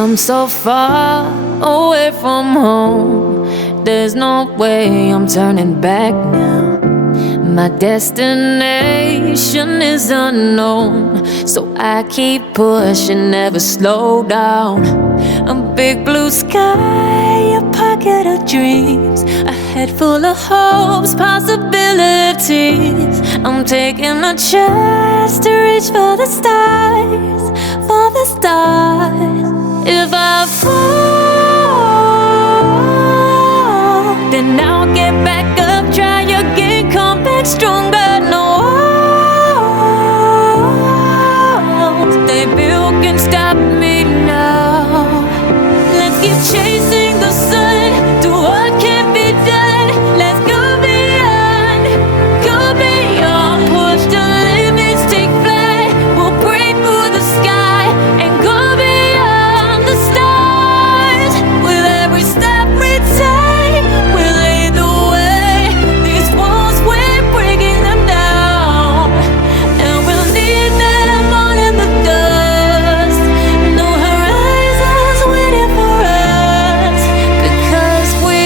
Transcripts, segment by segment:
come so far away from home. There's no way I'm turning back now. My destination is unknown, so I keep pushing, never slow down. A big blue sky, a pocket of dreams, a head full of hopes, possibilities. I'm taking a chance to reach for the stars, for the stars. If I fall, then I'll get back up, try again, come back stronger. No walls they built can stop me now. Let's keep chasing the sun, do what can be done. Let's go beyond, push the limits, take flight. We'll break through the sky and go beyond the stars. With every step we take, we'll lead the way. These walls, we're breaking them down, and we'll leave them all in the dust. No horizons waiting for us, because we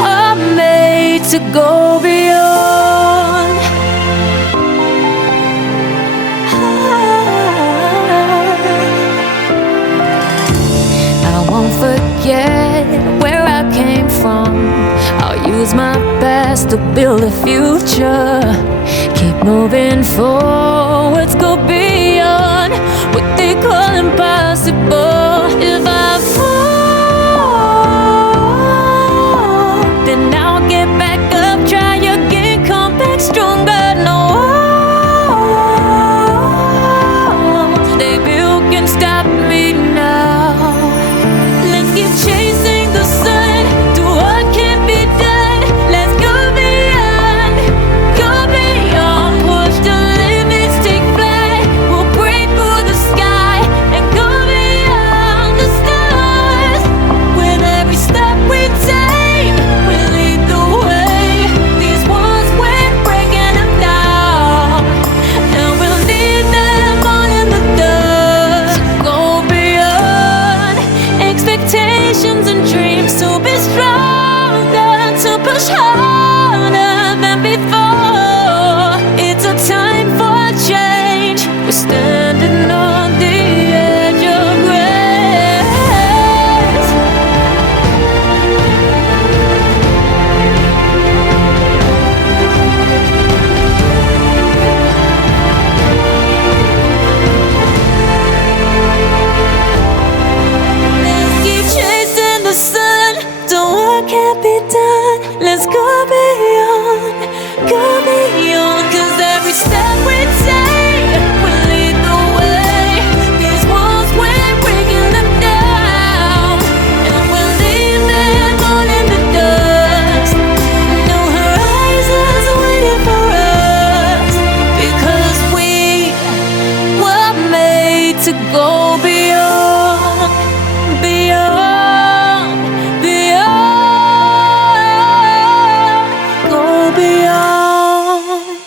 are made to go beyond. I won't forget where I came from. I'll use my best to build a future. Keep moving forwards, go beyond what they call impossible. If I fall, then I'll get back up, try again, come back stronger. No walls they built can stop me now. Let's keep chasing the sun, do what can be done. Let's go beyond, push the limits, take flight. We'll break through the sky and go beyond the stars. With every step we take, we lead the way. These walls, we're breaking them down, and we'll leave them all in the dust. Go beyond expectations and dreams, to be stronger, to push harder than before. It's a time for change. We're standing on the edge of grace. Let's keep chasing the sun, do what can't be done. Let's go beyond, cause every step we take will lead the way. These walls, we're breaking them down, and we'll leave them all in the dust. No horizons waiting for us, because we were made to go beyond, go beyond.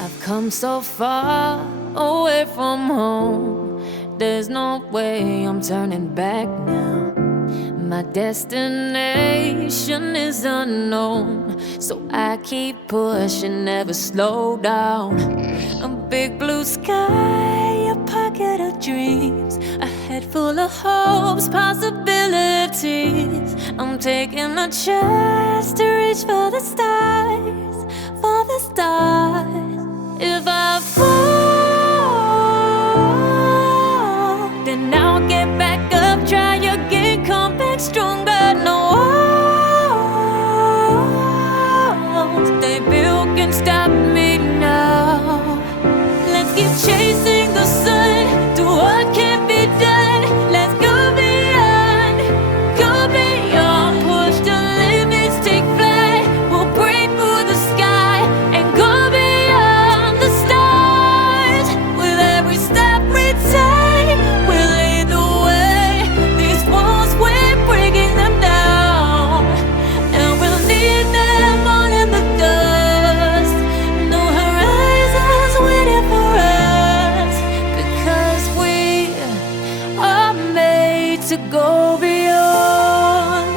I've come so far away from home. There's no way I'm turning back now. My destination is unknown, so I keep pushing, never slow down. A big blue sky, a pocket of dreams, a head full of hopes, possibilities. I'm taking a chance to reach for the stars, for the stars. If I fall, then I'll get back up, try again, come back stronger. No walls they built can stop me now. Let's keep chasing the sun, do what can be done. Let's go beyond, push the limits, take flight. We'll break through the sky and go beyond the stars. beyond.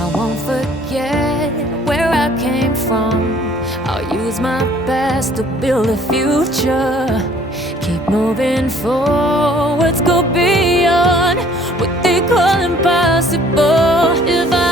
I won't forget where I came from. I'll use my best to build a future. Keep moving forwards, go beyond what they call impossible. If I